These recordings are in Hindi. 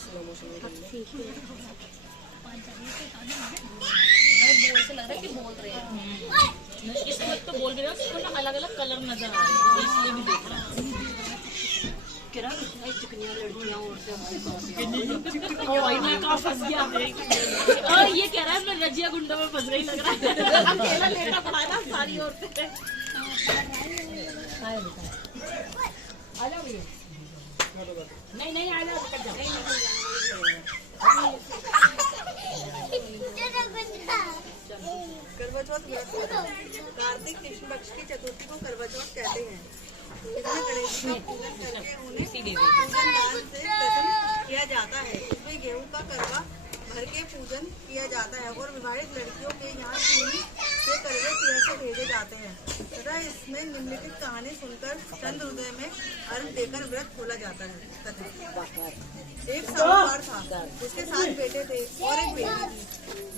स्लो मोशन में बोल से लग रहा है कि बोल रहे हैं। इस वक्त तो बोल रहे हो, उसको ना अलग अलग कलर नजर आ रहे हैं, इसलिए भी देख रहा है। फंस गया और ये कह रहा है मैं रजिया गुंडा में फंस गई लग रहा है। अकेला लेना पड़ा ना सारी औरतें। आ जाओ ये नहीं आ जाओ करवा चौथ कार्तिक कृष्ण पक्ष की चतुर्थी को करवा चौथ कहते हैं। इसमें गणेश का पूजन करके उन्हें पूजन दान से प्रसन्न किया जाता है। इसमें गेहूं का करवा भर के पूजन किया जाता है और विवाहित लड़कियों के यहाँ चीनी से करवे से भेजे जाते हैं तथा इसमें निम्नलिखित कहानी सुनकर चंद्र उदय में अर्घ देकर व्रत खोला जाता है। एक साहूकार था जिसके 7 बेटे थे और एक बेटी थी।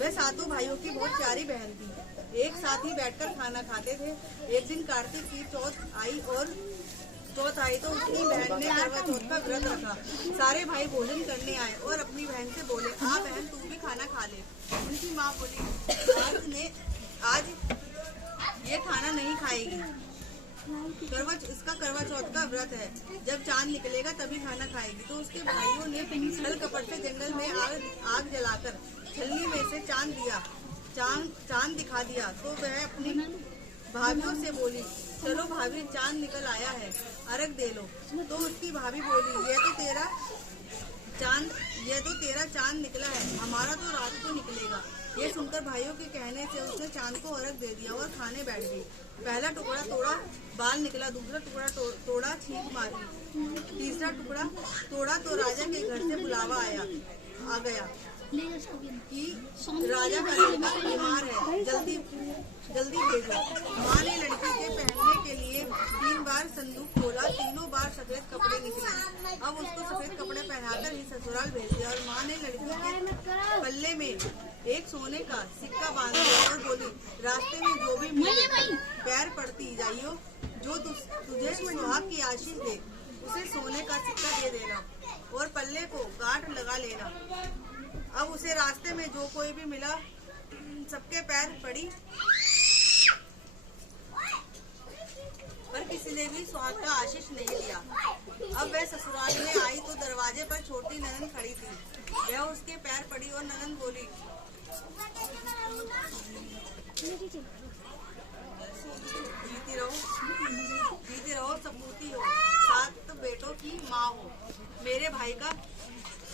वह सातों भाइयों की बहुत प्यारी बहन थी। एक साथ ही बैठकर खाना खाते थे। एक दिन कार्तिक की चौथ आई तो उसकी बहन ने करवा चौथ का व्रत रखा। सारे भाई भोजन करने आए और अपनी बहन से बोले, आ बहन तू भी खाना खा ले। उनकी माँ बोली, आज ये खाना नहीं खाएगी, इसका करवा चौथ का व्रत है, जब चांद निकलेगा तभी खाना खाएगी। तो उसके भाइयों ने छल कपट से जंगल में आग जलाकर छलनी में से चांद दिखा दिया। तो वह अपनी भाभियों से बोली, चलो भाभी चांद निकल आया है, अर्घ दे लो। तो उसकी भाभी बोली, ये तो तेरा चांद निकला है, हमारा तो रात को निकलेगा। ये सुनकर भाइयों के कहने से उसने चांद को अर्घ दे दिया और खाने बैठ गई। पहला टुकड़ा तोड़ा, बाल निकला। दूसरा टुकड़ा तोड़ा, छींक मारी। तीसरा टुकड़ा तोड़ा तो राजा के घर से बुलावा आ गया कि राजा का लड़का बीमार है, जल्दी भेजो। माँ ने लड़की के पहनने के लिए 3 बार संदूक खोला, तीनों बार सफेद कपड़े निकले। अब उसको सफेद कपड़े पहनाकर ही ससुराल भेज दिया और माँ ने लड़की के पल्ले में एक सोने का सिक्का बांध दिया और बोली, रास्ते में जो भी मिले पैर पड़ती जाइयो, जो तुझे सुहाग की आशीष दे उसे सोने का सिक्का दे देना और पल्ले को गांठ लगा लेना। अब उसे रास्ते में जो कोई भी मिला सबके पैर पड़ी, पर किसी ने भी सुहाग का आशीष नहीं दिया। अब वह ससुराल में आई तो दरवाजे पर छोटी ननद खड़ी थी। वह उसके पैर पड़ी और ननद बोली, जीती रहो सपूती हो, 7 बेटों की माँ हो, मेरे भाई का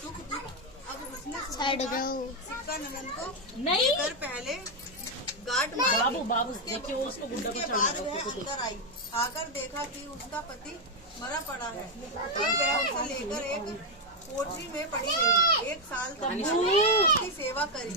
सुख दुख। अब उसने सिक्का ननद को लेकर पहले गांठ मारी। उसके बाद वह अंदर आई, आकर देखा कि उसका पति मरा पड़ा है। तो वह उसे लेकर एक कोठरी में पड़ी रही। 1 साल तक उसकी सेवा करी।